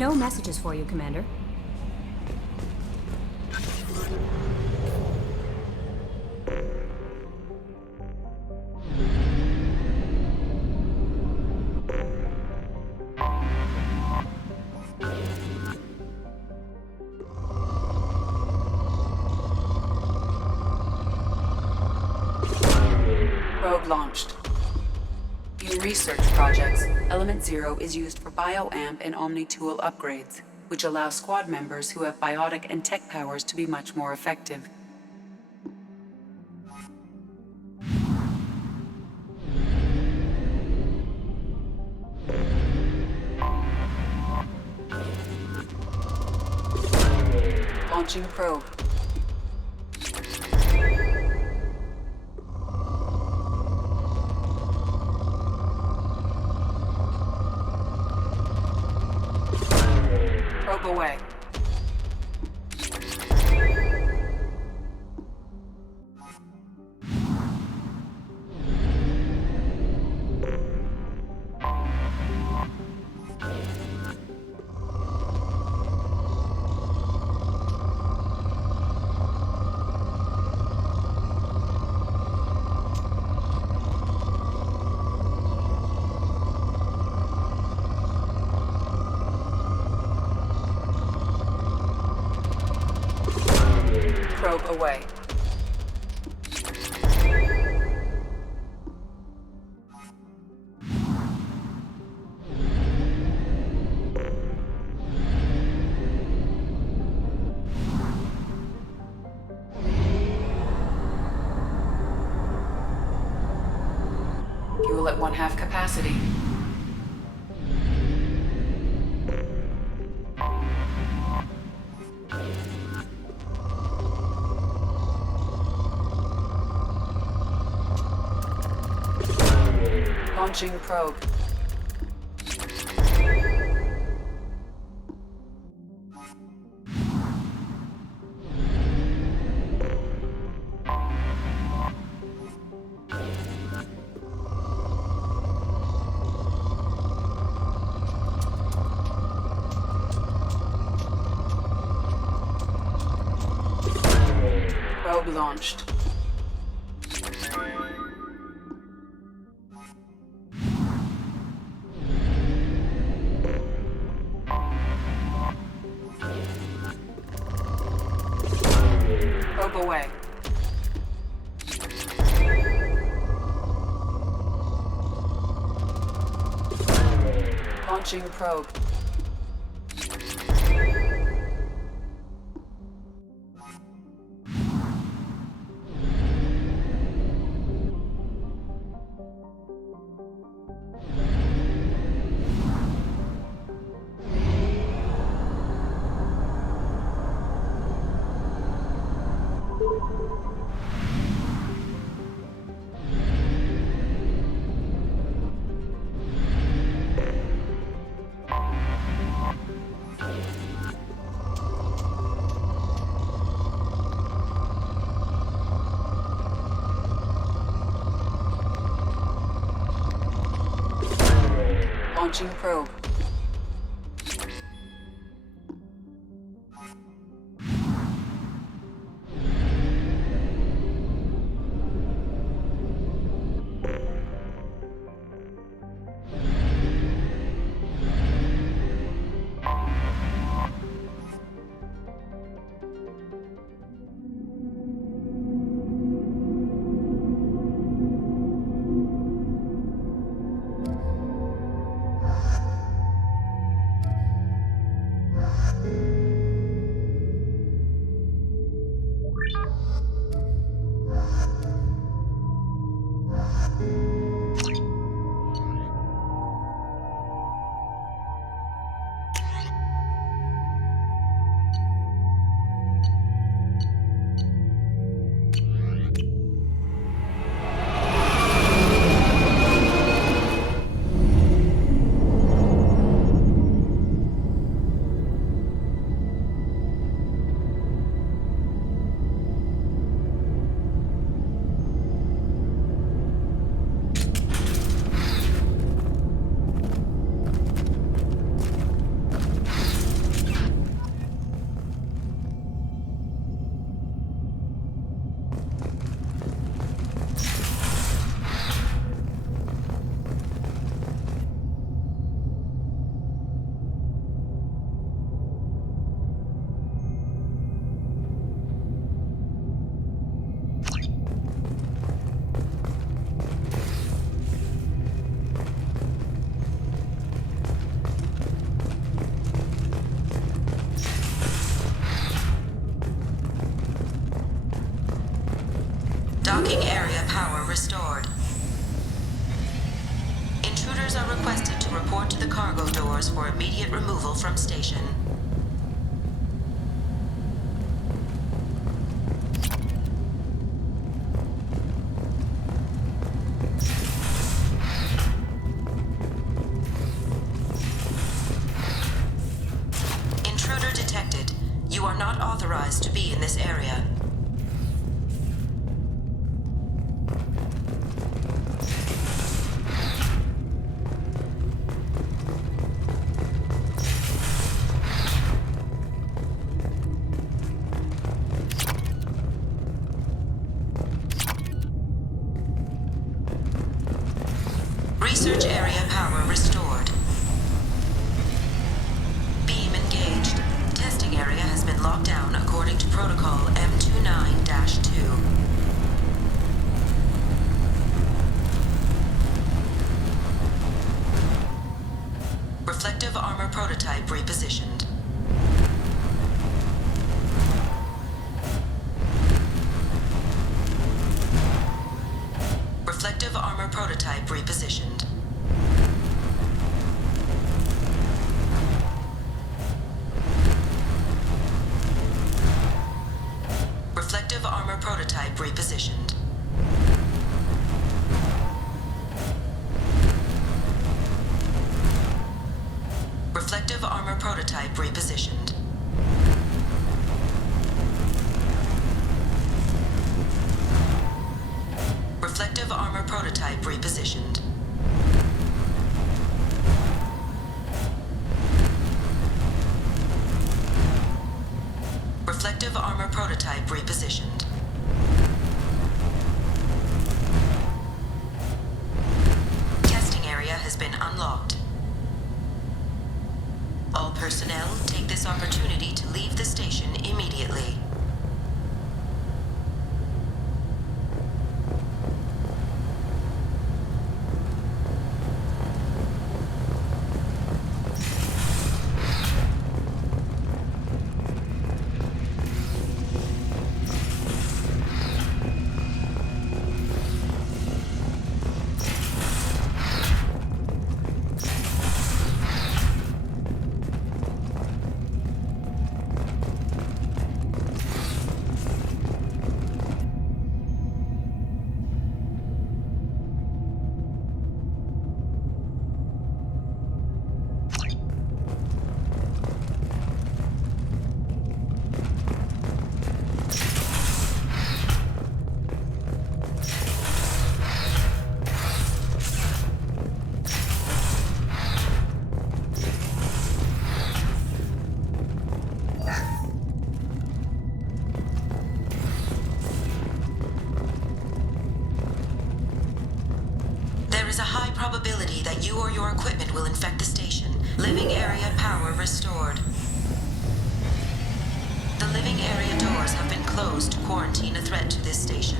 No messages for you, Commander. Probe launched. In research projects, Element Zero is used for BioAmp and Omni-Tool upgrades, which allow squad members who have biotic and tech powers to be much more effective. Launching probe. Probe away. Probe away. Fuel at 1/2 capacity. Launching probe. Probe launched. Probe away. Launching probe. Launching probe. report to the cargo doors for immediate removal from station. Intruder detected. You are not authorized to be in this area. Research area power restored. Beam engaged. Testing area has been locked down according to protocol M29-2. Reflective armor prototype repositioned. Reflective armor prototype repositioned. Reflective armor prototype repositioned. Reflective armor prototype repositioned. Reflective armor prototype repositioned. Reflective armor prototype repositioned. Testing area has been unlocked. All personnel take this opportunity to leave the station immediately. There is a high probability that you or your equipment will infect the station. Living area power restored. The living area doors have been closed to quarantine a threat to this station.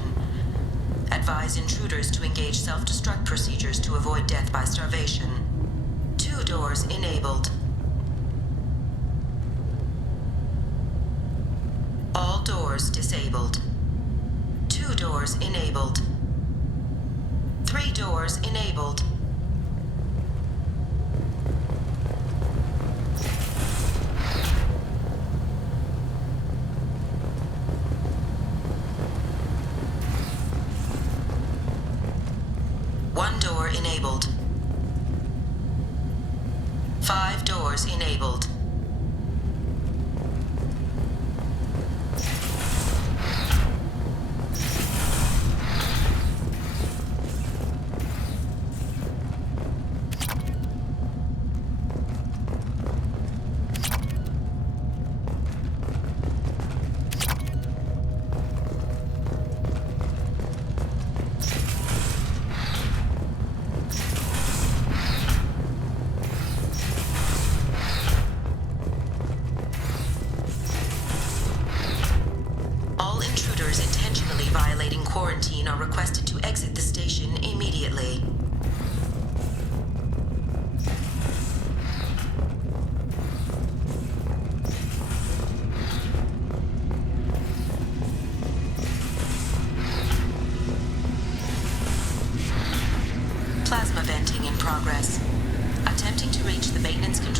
Advise intruders to engage self-destruct procedures to avoid death by starvation. 2 doors enabled. All doors disabled. 2 doors enabled. 3 doors enabled. One door enabled. 5 doors enabled.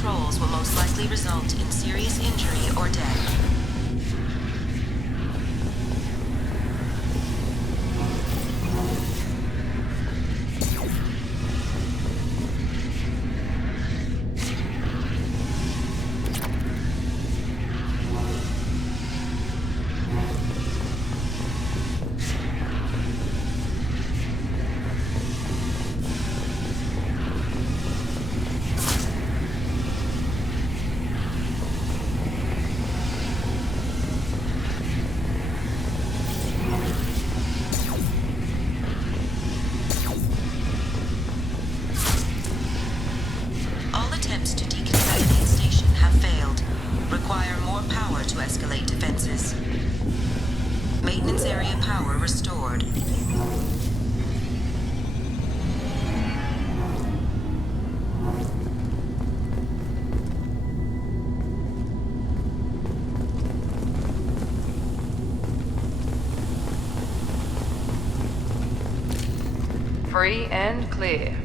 controls will most likely result in serious injury or death. Maintenance area power restored. Free and clear.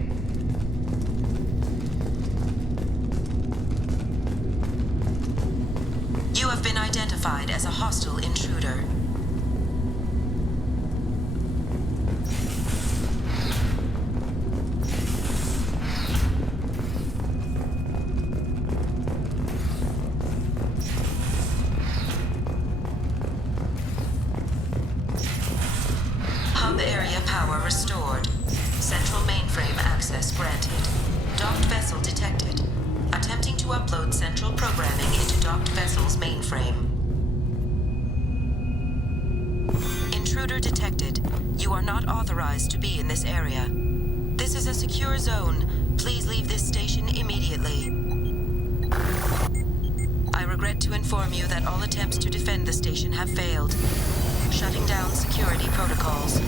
You have been identified as a hostile intruder. Hub area power restored. Central mainframe access granted. Docked vessel detected. Attempting to upload central programming into docked vessel's mainframe. Intruder detected. You are not authorized to be in this area. This is a secure zone. Please leave this station immediately. I regret to inform you that all attempts to defend the station have failed. Shutting down security protocols.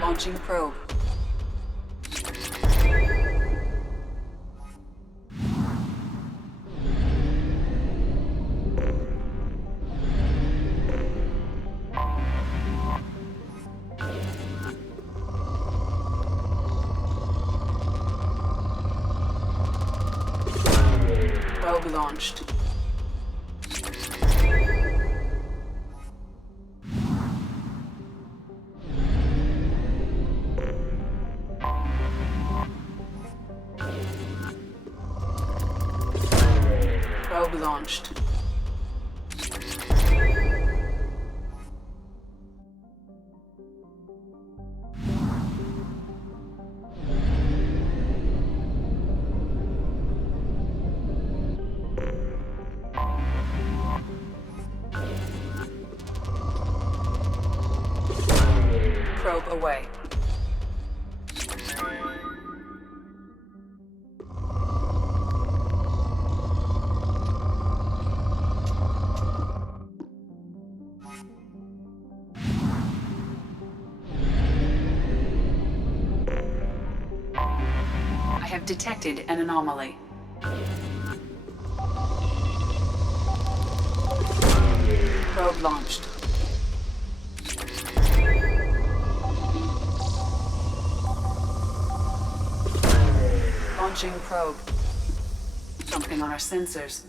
Launching probe. Probe launched. Probe launched. Probe away. have detected an anomaly. Probe launched. Launching probe. Something on our sensors.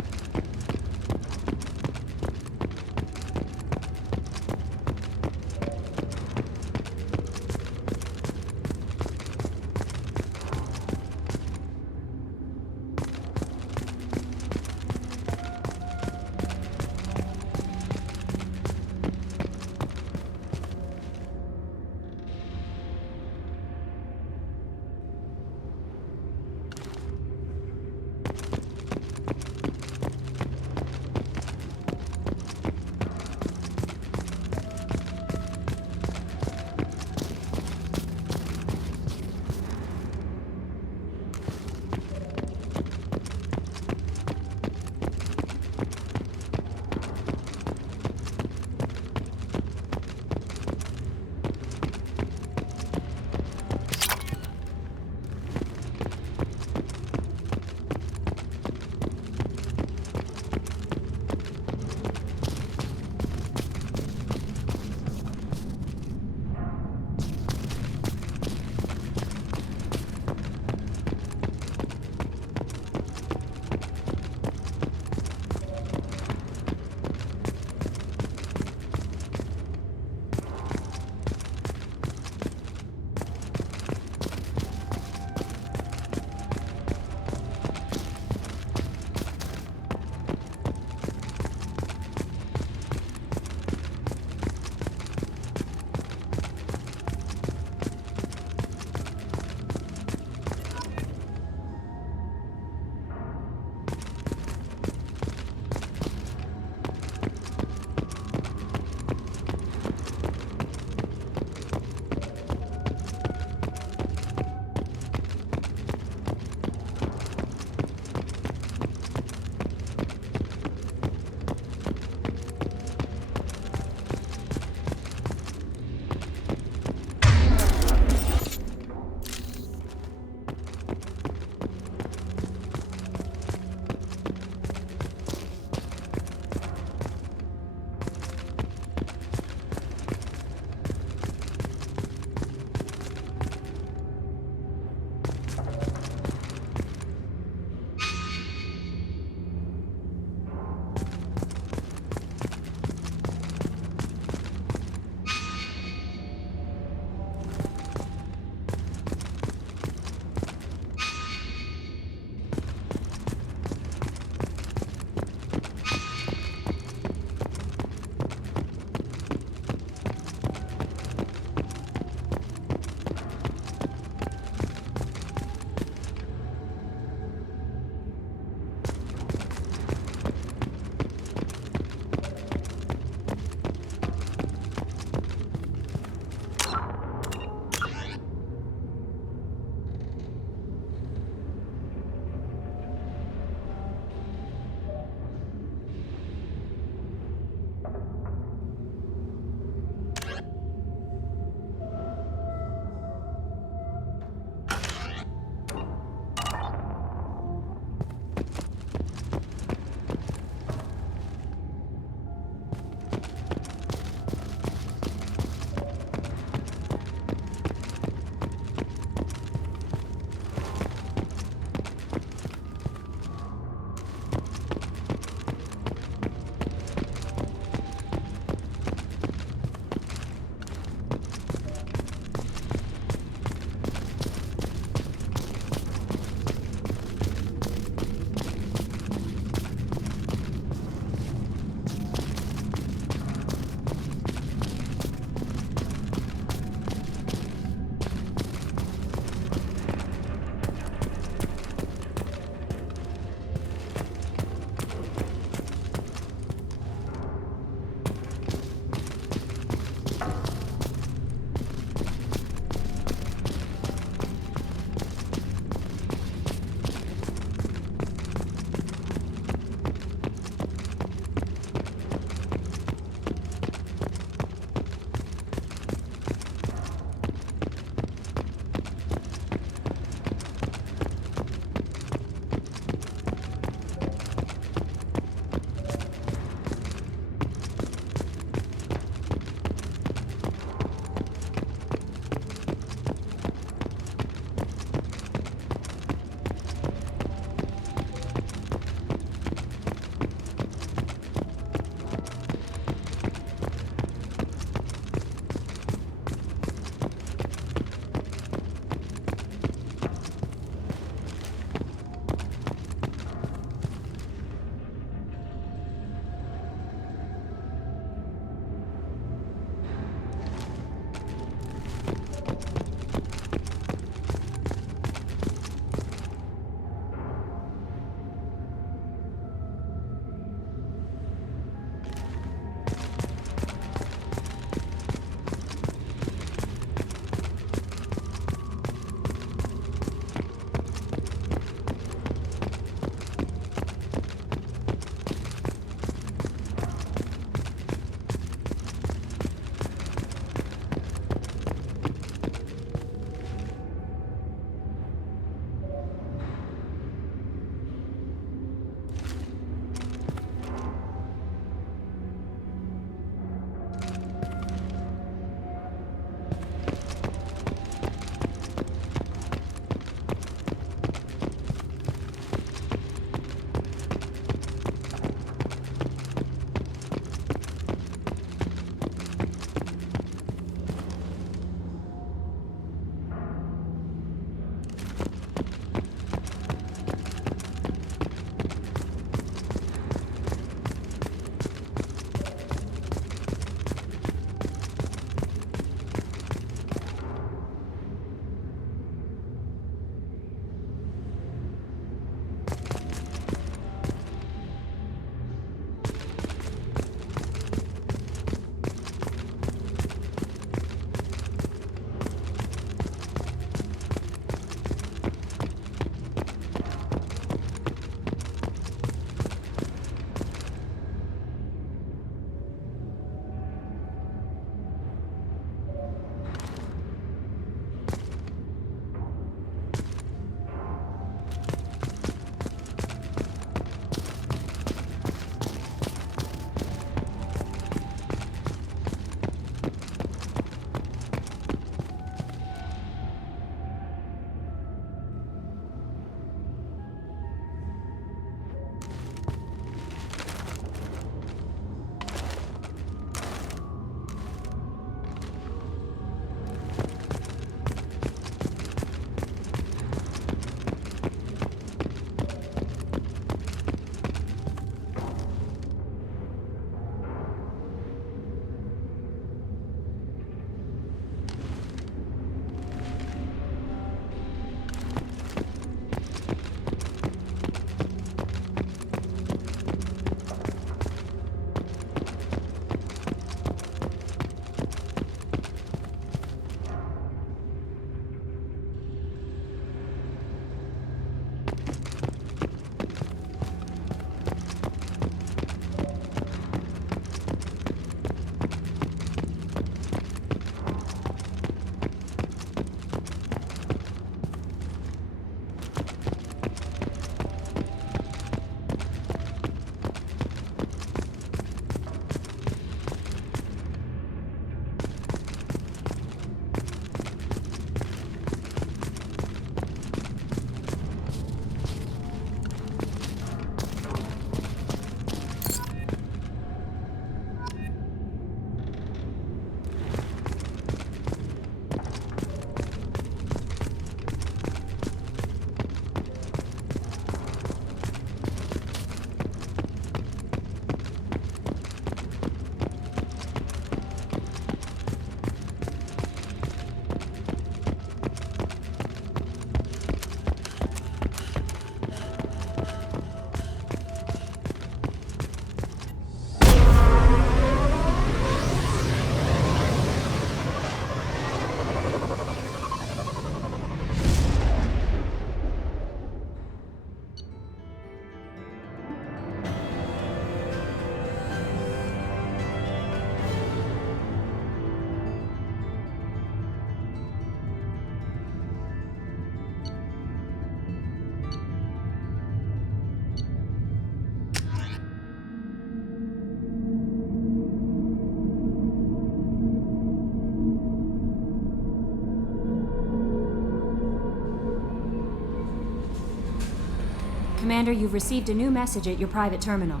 Commander, you've received a new message at your private terminal.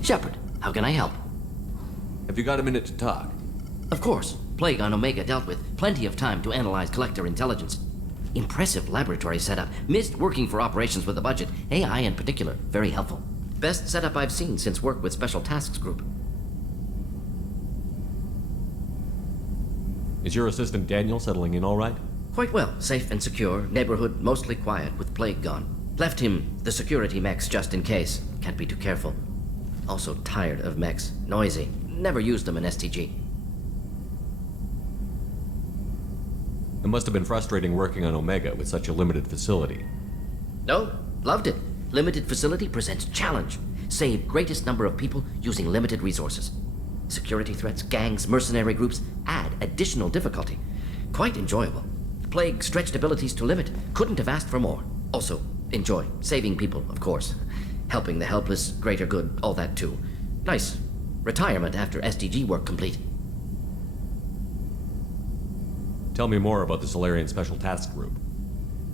Shepard, how can I help? Have you got a minute to talk? Of course. Plague on Omega dealt with. Plenty of time to analyze collector intelligence. Impressive laboratory setup. Missed working for operations with a budget. AI in particular, very helpful. Best setup I've seen since work with Special Tasks Group. Is your assistant Daniel settling in all right? Quite well. Safe and secure. Neighborhood mostly quiet with Plague gone. Left him the security mechs just in case. Can't be too careful. Also tired of mechs. Noisy. Never used them in STG. It must have been frustrating working on Omega with such a limited facility. No, loved it. Limited facility presents challenge. Save greatest number of people using limited resources. Security threats, gangs, mercenary groups add additional difficulty. Quite enjoyable. Plague stretched abilities to limit. Couldn't have asked for more. Also, enjoy. Saving people, of course. Helping the helpless, greater good, all that too. Nice. Retirement after SDG work complete. Tell me more about the Solarian Special Task Group.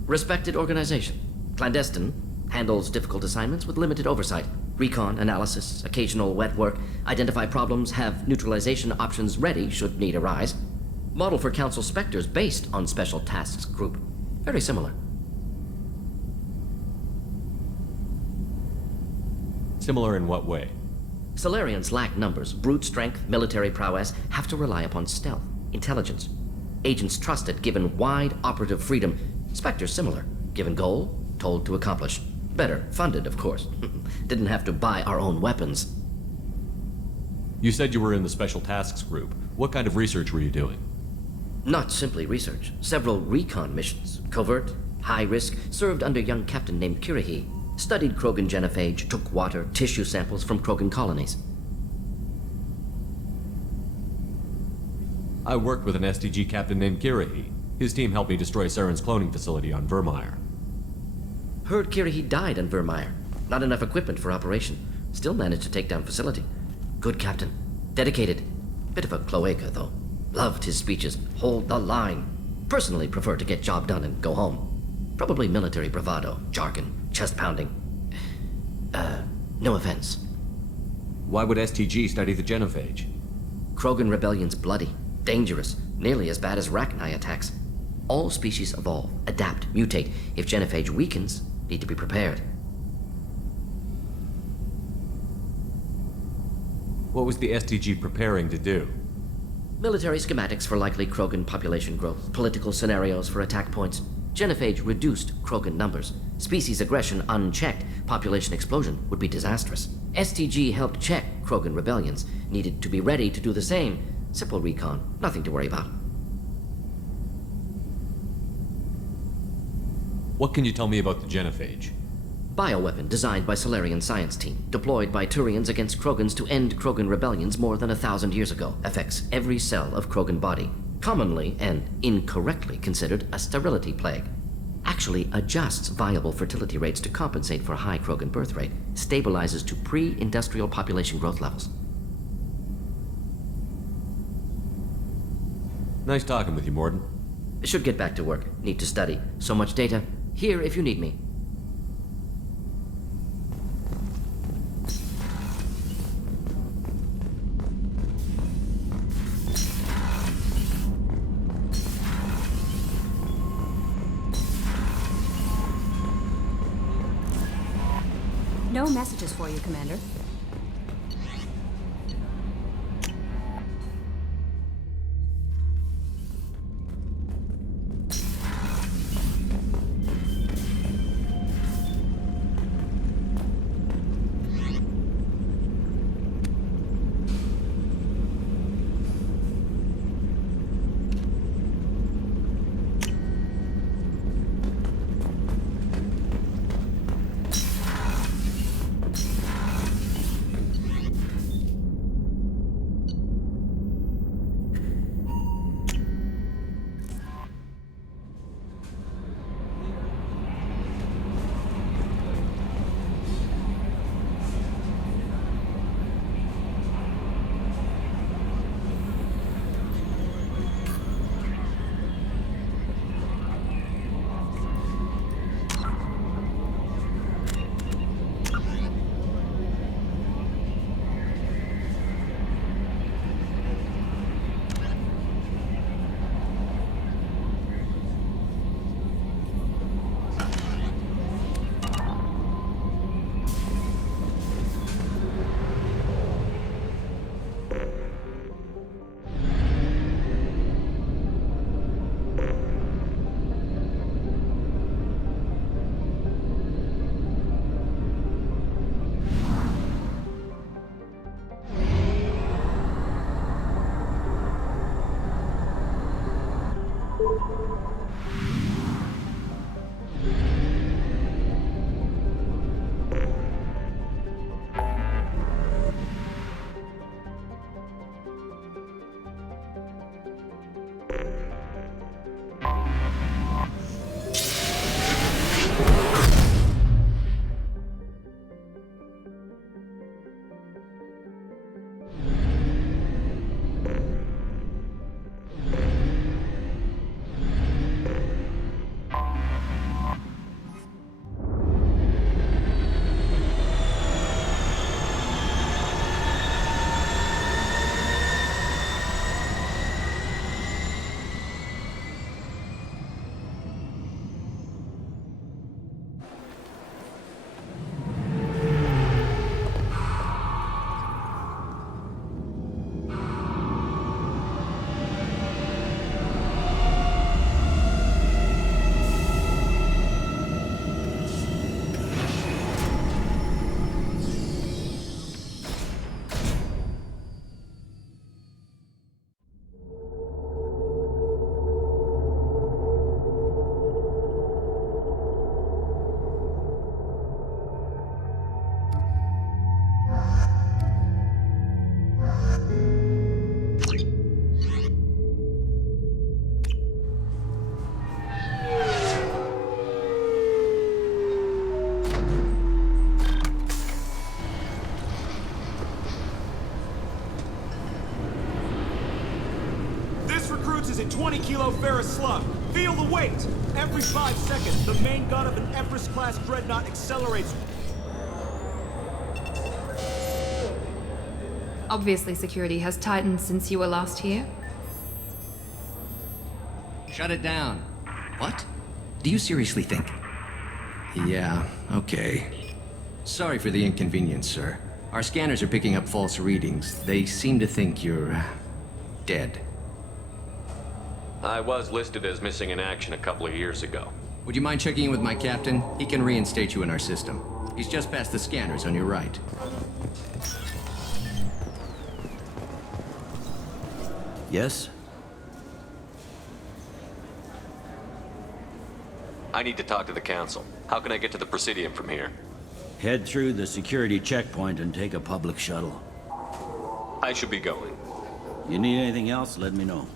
Respected organization. Clandestine. Handles difficult assignments with limited oversight. Recon, analysis, occasional wet work. Identify problems, have neutralization options ready should need arise. Model for Council Spectres based on Special Tasks Group. Very similar. Similar in what way? Solarians lack numbers, brute strength, military prowess, have to rely upon stealth, intelligence. Agents trusted, given wide operative freedom. Spectres similar, given goal, told to accomplish. Better, funded, of course. Didn't have to buy our own weapons. You said you were in the Special Tasks Group. What kind of research were you doing? Not simply research. Several recon missions. Covert, high risk, served under a young captain named Kirahi. Studied Krogan genophage, took water, tissue samples from Krogan colonies. I worked with an STG captain named Kirahi. His team helped me destroy Saren's cloning facility on Vermeer. Heard Kirahi died on Vermeer. Not enough equipment for operation. Still managed to take down facility. Good captain. Dedicated. Bit of a cloaca, though. Loved his speeches. Hold the line. Personally prefer to get job done and go home. Probably military bravado, jargon, chest pounding. No offense. Why would STG study the genophage? Krogan rebellion's bloody, dangerous, nearly as bad as Rachni attacks. All species evolve, adapt, mutate. If genophage weakens, need to be prepared. What was the STG preparing to do? Military schematics for likely Krogan population growth, political scenarios for attack points. Genophage reduced Krogan numbers. Species aggression unchecked, population explosion would be disastrous. STG helped check Krogan rebellions, needed to be ready to do the same. Simple recon, nothing to worry about. What can you tell me about the genophage? Bioweapon designed by Solarian science team, deployed by Turians against Krogans to end Krogan rebellions more than 1,000 years ago. Affects every cell of Krogan body. Commonly and incorrectly considered a sterility plague. Actually adjusts viable fertility rates to compensate for a high Krogan birth rate. Stabilizes to pre-industrial population growth levels. Nice talking with you, Morden. Should get back to work. Need to study. So much data. Here if you need me. no messages for you, Commander. Is a 20-kilo ferrous slug. Feel the weight! Every 5 seconds, the main gun of an Everest-class dreadnought accelerates. Obviously, security has tightened since you were last here. Shut it down. What? Do you seriously think? Yeah, okay. Sorry for the inconvenience, sir. Our scanners are picking up false readings. They seem to think you're dead. I was listed as missing in action a couple of years ago. Would you mind checking in with my captain? He can reinstate you in our system. He's just past the scanners on your right. Yes? I need to talk to the Council. How can I get to the Presidium from here? Head through the security checkpoint and take a public shuttle. I should be going. You need anything else, let me know.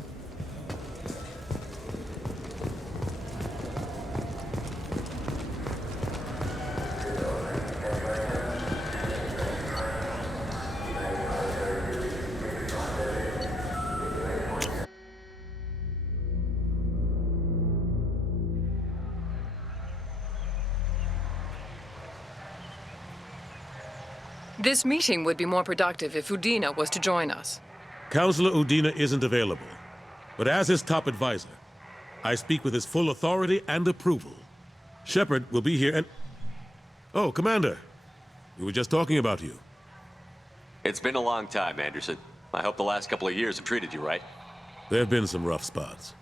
This meeting would be more productive if Udina was to join us. Counselor Udina isn't available, but as his top advisor, I speak with his full authority and approval. Shepard will be here and... Oh, Commander. We were just talking about you. It's been a long time, Anderson. I hope the last couple of years have treated you right. There have been some rough spots.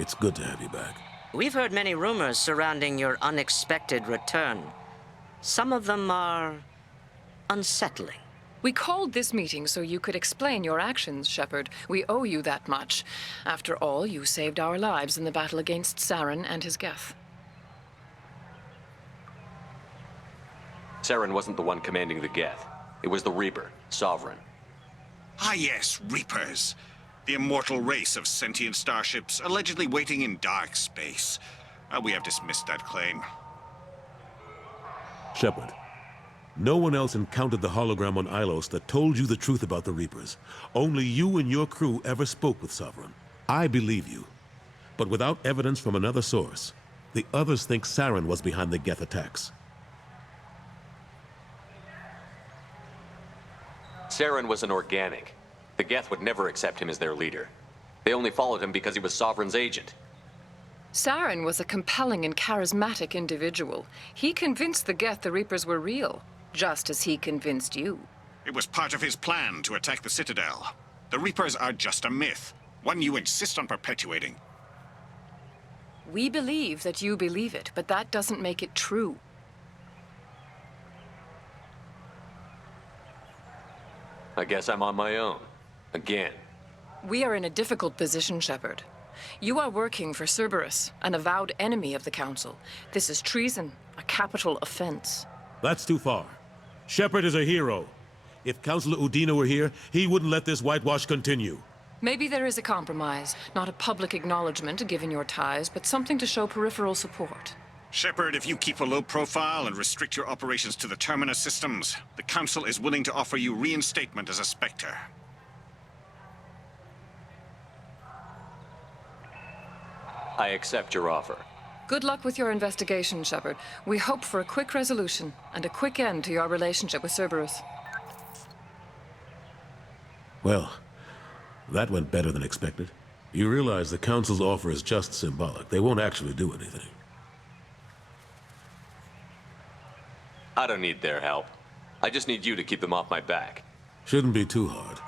It's good to have you back. We've heard many rumors surrounding your unexpected return. Some of them are unsettling. We called this meeting so you could explain your actions, Shepard. We owe you that much. After all, you saved our lives in the battle against Saren and his Geth. Saren wasn't the one commanding the Geth. It was the Reaper, Sovereign. Ah yes, Reapers. The immortal race of sentient starships allegedly waiting in dark space. We have dismissed that claim. Shepard, no one else encountered the hologram on Ilos that told you the truth about the Reapers. Only you and your crew ever spoke with Sovereign. I believe you. But without evidence from another source, the others think Saren was behind the Geth attacks. Saren was an organic. The Geth would never accept him as their leader. They only followed him because he was Sovereign's agent. Saren was a compelling and charismatic individual. He convinced the Geth the Reapers were real, just as he convinced you. It was part of his plan to attack the Citadel. The Reapers are just a myth, one you insist on perpetuating. We believe that you believe it, but that doesn't make it true. I guess I'm on my own. Again. We are in a difficult position, Shepard. You are working for Cerberus, an avowed enemy of the Council. This is treason, a capital offense. That's too far. Shepard is a hero. If Councilor Udina were here, he wouldn't let this whitewash continue. Maybe there is a compromise. Not a public acknowledgement given your ties, but something to show peripheral support. Shepard, if you keep a low profile and restrict your operations to the Terminus systems, the Council is willing to offer you reinstatement as a Spectre. I accept your offer. Good luck with your investigation, Shepard. We hope for a quick resolution and a quick end to your relationship with Cerberus. Well, that went better than expected. You realize the Council's offer is just symbolic. They won't actually do anything. I don't need their help. I just need you to keep them off my back. Shouldn't be too hard.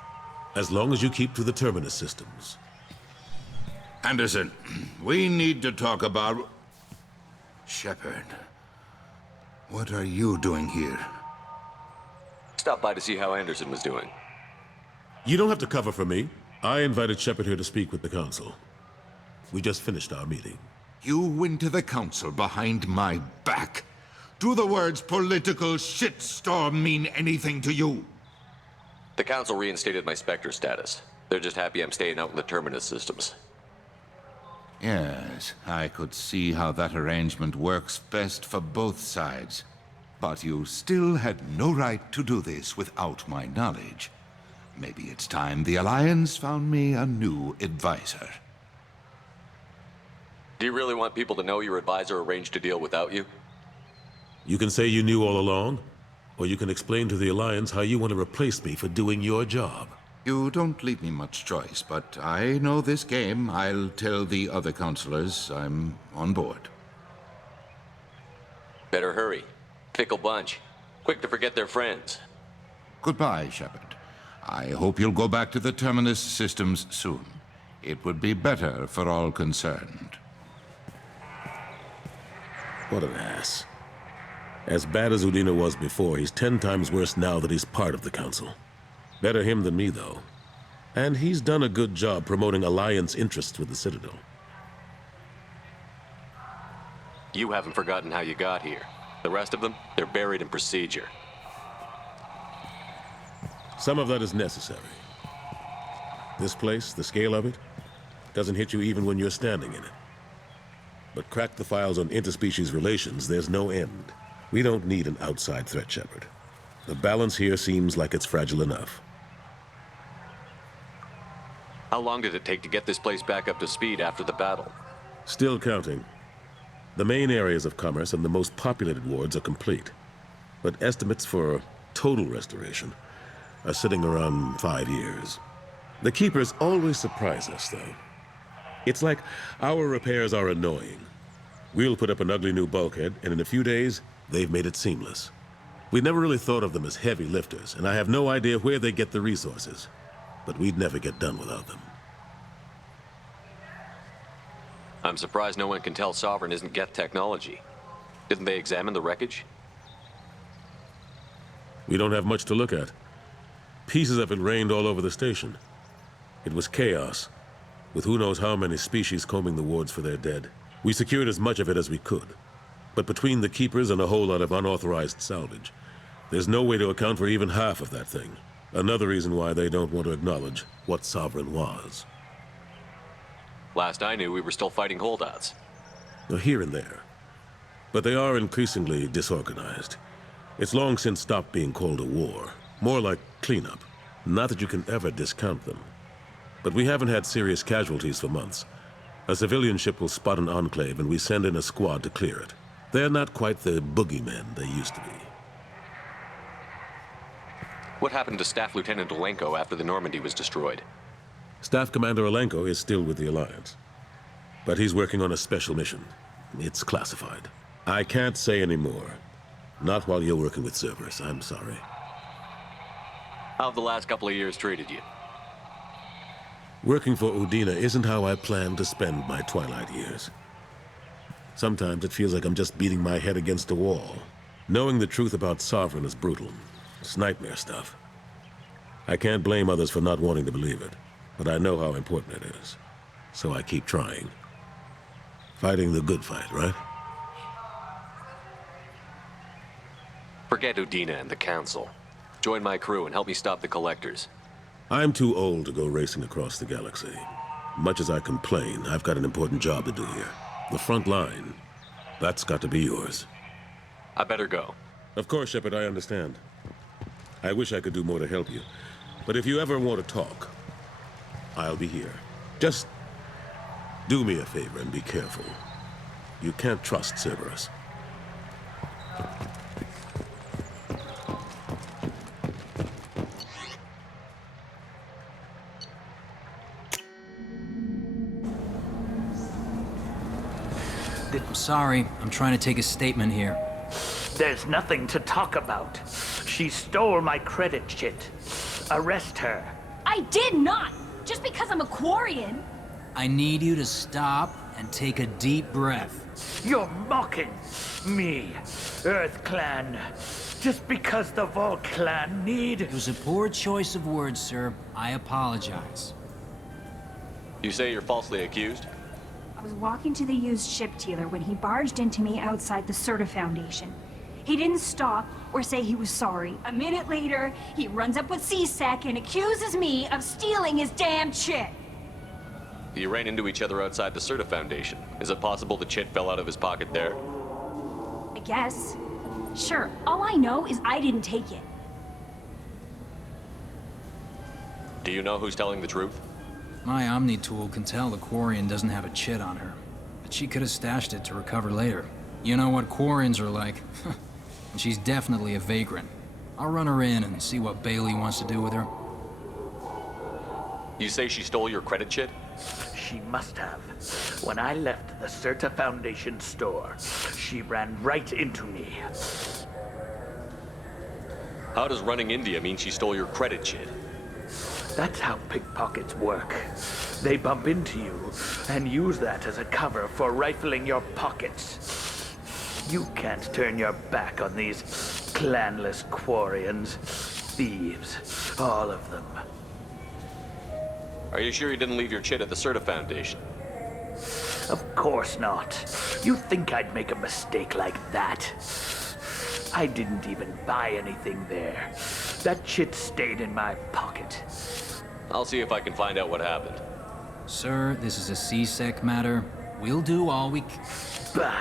As long as you keep to the Terminus systems. Anderson, we need to talk about... Shepard, what are you doing here? Stop by to see how Anderson was doing. You don't have to cover for me. I invited Shepard here to speak with the Council. We just finished our meeting. You went to the Council behind my back. Do the words political shitstorm mean anything to you? The Council reinstated my Spectre status. They're just happy I'm staying out in the Terminus systems. Yes, I could see how that arrangement works best for both sides. But you still had no right to do this without my knowledge. Maybe it's time the Alliance found me a new advisor. Do you really want people to know your advisor arranged to deal without you? You can say you knew all along, or you can explain to the Alliance how you want to replace me for doing your job. You don't leave me much choice, but I know this game. I'll tell the other counselors I'm on board. Better hurry. Fickle bunch. Quick to forget their friends. Goodbye, Shepard. I hope you'll go back to the Terminus systems soon. It would be better for all concerned. What an ass. As bad as Udina was before, he's 10 times worse now that he's part of the Council. Better him than me, though. And he's done a good job promoting Alliance interests with the Citadel. You haven't forgotten how you got here. The rest of them, they're buried in procedure. Some of that is necessary. This place, the scale of it, doesn't hit you even when you're standing in it. But crack the files on interspecies relations, there's no end. We don't need an outside threat, Shepard. The balance here seems like it's fragile enough. How long did it take to get this place back up to speed after the battle? Still counting. The main areas of commerce and the most populated wards are complete. But estimates for total restoration are sitting around 5 years. The Keepers always surprise us, though. It's like our repairs are annoying. We'll put up an ugly new bulkhead, and in a few days, they've made it seamless. We never really thought of them as heavy lifters, and I have no idea where they get the resources. But we'd never get done without them. I'm surprised no one can tell Sovereign isn't Geth technology. Didn't they examine the wreckage? We don't have much to look at. Pieces of it rained all over the station. It was chaos, with who knows how many species combing the wards for their dead. We secured as much of it as we could. But between the Keepers and a whole lot of unauthorized salvage, there's no way to account for even half of that thing. Another reason why they don't want to acknowledge what Sovereign was. Last I knew, we were still fighting holdouts. Here and there. But they are increasingly disorganized. It's long since stopped being called a war. More like cleanup. Not that you can ever discount them. But we haven't had serious casualties for months. A civilian ship will spot an enclave and we send in a squad to clear it. They're not quite the boogeymen they used to be. What happened to Staff Lieutenant Olenko after the Normandy was destroyed? Staff Commander Olenko is still with the Alliance. But he's working on a special mission. It's classified. I can't say any more. Not while you're working with Cerberus, I'm sorry. How have the last couple of years treated you? Working for Udina isn't how I planned to spend my twilight years. Sometimes it feels like I'm just beating my head against a wall. Knowing the truth about Sovereign is brutal. It's nightmare stuff. I can't blame others for not wanting to believe it, but I know how important it is. So I keep trying. Fighting the good fight, right? Forget Udina and the Council. Join my crew and help me stop the Collectors. I'm too old to go racing across the galaxy. Much as I complain, I've got an important job to do here. The front line. That's got to be yours. I better go. Of course, Shepard, I understand. I wish I could do more to help you. But if you ever want to talk, I'll be here. Just do me a favor and be careful. You can't trust Cerberus. I'm sorry. I'm trying to take a statement here. There's nothing to talk about. She stole my credit chit. Arrest her. I did not! Just because I'm a Quarian! I need you to stop and take a deep breath. You're mocking me, Earth Clan. Just because the Vault Clan need... It was a poor choice of words, sir. I apologize. You say you're falsely accused? I was walking to the used ship dealer when he barged into me outside the Serta Foundation. He didn't stop or say he was sorry. A minute later, he runs up with C-Sec and accuses me of stealing his damn chit. You ran into each other outside the Serta Foundation. Is it possible the chit fell out of his pocket there? I guess. Sure, all I know is I didn't take it. Do you know who's telling the truth? My Omni tool can tell the Quarian doesn't have a chit on her, but she could have stashed it to recover later. You know what Quarians are like. And she's definitely a vagrant. I'll run her in and see what Bailey wants to do with her. You say she stole your credit chit? She must have. When I left the Serta Foundation store, she ran right into me. How does running India mean she stole your credit chit? That's how pickpockets work. They bump into you and use that as a cover for rifling your pockets. You can't turn your back on these clanless Quarians. Thieves, all of them. Are you sure you didn't leave your chit at the Serta Foundation? Of course not. You think I'd make a mistake like that? I didn't even buy anything there. That chit stayed in my pocket. I'll see if I can find out what happened. Sir, this is a C-Sec matter. We'll do all we can. Bah!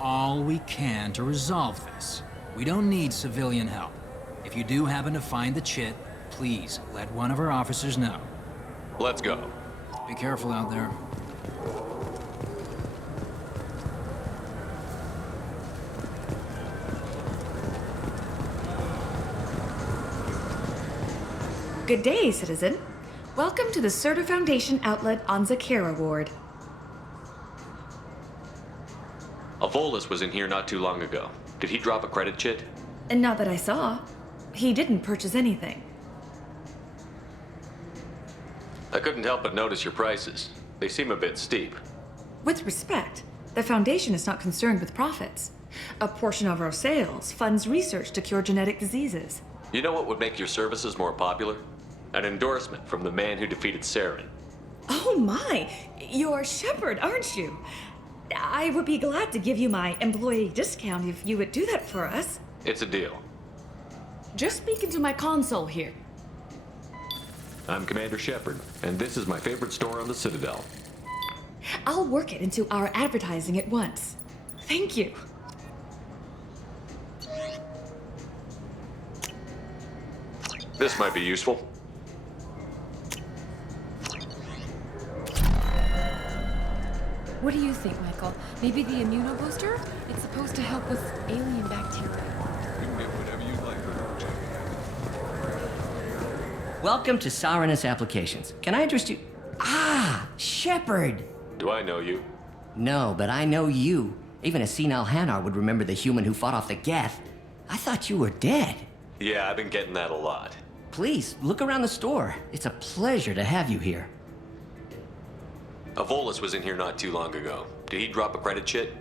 All we can to resolve this. We don't need civilian help. If you do happen to find the chit, please let one of our officers know. Let's go. Be careful out there. Good day, citizen. Welcome to the Serta Foundation outlet on Zakera Ward. A Volus was in here not too long ago. Did he drop a credit chit? And not that I saw. He didn't purchase anything. I couldn't help but notice your prices. They seem a bit steep. With respect, the Foundation is not concerned with profits. A portion of our sales funds research to cure genetic diseases. You know what would make your services more popular? An endorsement from the man who defeated Saren. Oh my! You're Shepard, aren't you? I would be glad to give you my employee discount if you would do that for us. It's a deal. Just speak into my console here. I'm Commander Shepard, and this is my favorite store on the Citadel. I'll work it into our advertising at once. Thank you. This might be useful. What do you think, Michael? Maybe the immunobooster? It's supposed to help with alien bacteria. Welcome to Sarenus Applications. Can I interest you? Ah, Shepard! Do I know you? No, but I know you. Even a senile Hanar would remember the human who fought off the Geth. I thought you were dead. Yeah, I've been getting that a lot. Please, look around the store. It's a pleasure to have you here. Avolis was in here not too long ago. Did he drop a credit chit?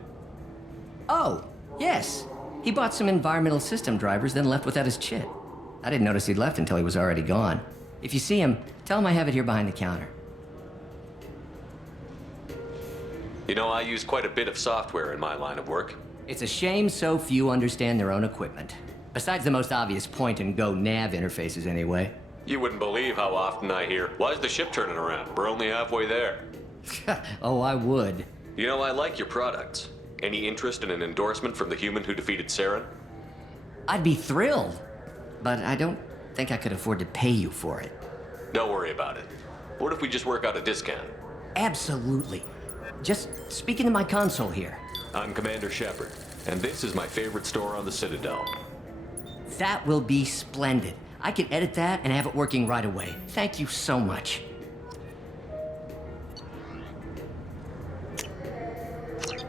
Oh, yes. He bought some environmental system drivers, then left without his chit. I didn't notice he'd left until he was already gone. If you see him, tell him I have it here behind the counter. You know, I use quite a bit of software in my line of work. It's a shame so few understand their own equipment. Besides the most obvious point-and-go nav interfaces, anyway. You wouldn't believe how often I hear, "Why is the ship turning around? We're only halfway there." Oh, I would. You know, I like your products. Any interest in an endorsement from the human who defeated Saren? I'd be thrilled. But I don't think I could afford to pay you for it. Don't worry about it. What if we just work out a discount? Absolutely. Just speak into my console here. I'm Commander Shepard, and this is my favorite store on the Citadel. That will be splendid. I can edit that and have it working right away. Thank you so much.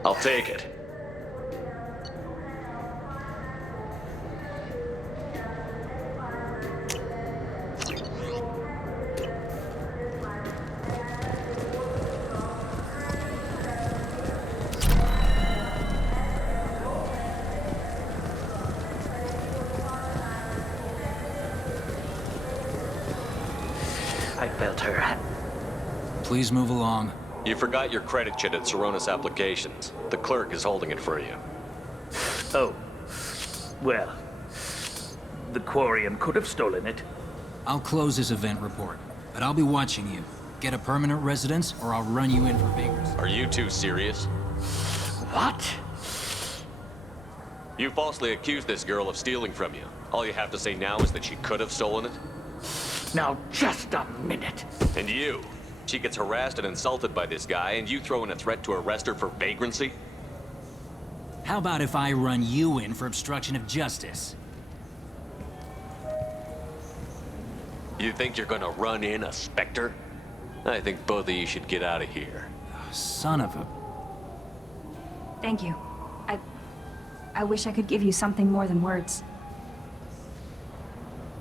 I'll take it. I felt her. Please move along. You forgot your credit chit at Sarenus Applications. The clerk is holding it for you. Oh. Well. The Quarian could have stolen it. I'll close this event report, but I'll be watching you. Get a permanent residence, or I'll run you in for vagrancy. Are you two serious? What? You falsely accused this girl of stealing from you. All you have to say now is that she could have stolen it? Now, just a minute. And you? She gets harassed and insulted by this guy, and you throw in a threat to arrest her for vagrancy? How about if I run you in for obstruction of justice? You think you're gonna run in a Spectre? I think both of you should get out of here. Son of a... Thank you. I wish I could give you something more than words.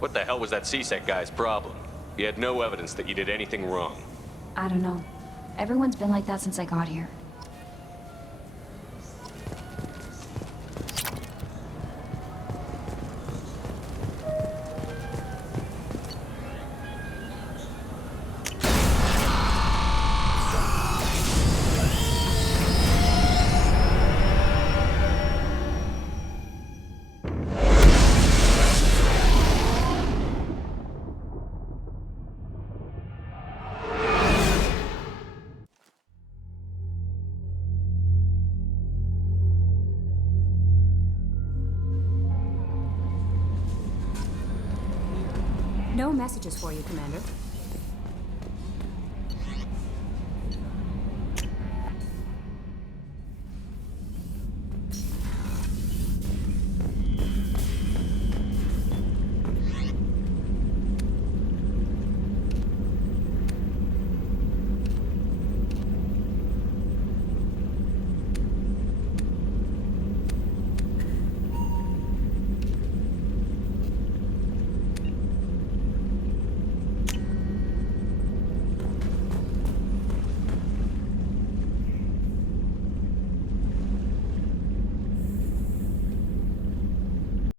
What the hell was that CSEC guy's problem? He had no evidence that you did anything wrong. I don't know. Everyone's been like that since I got here. No messages for you, Commander.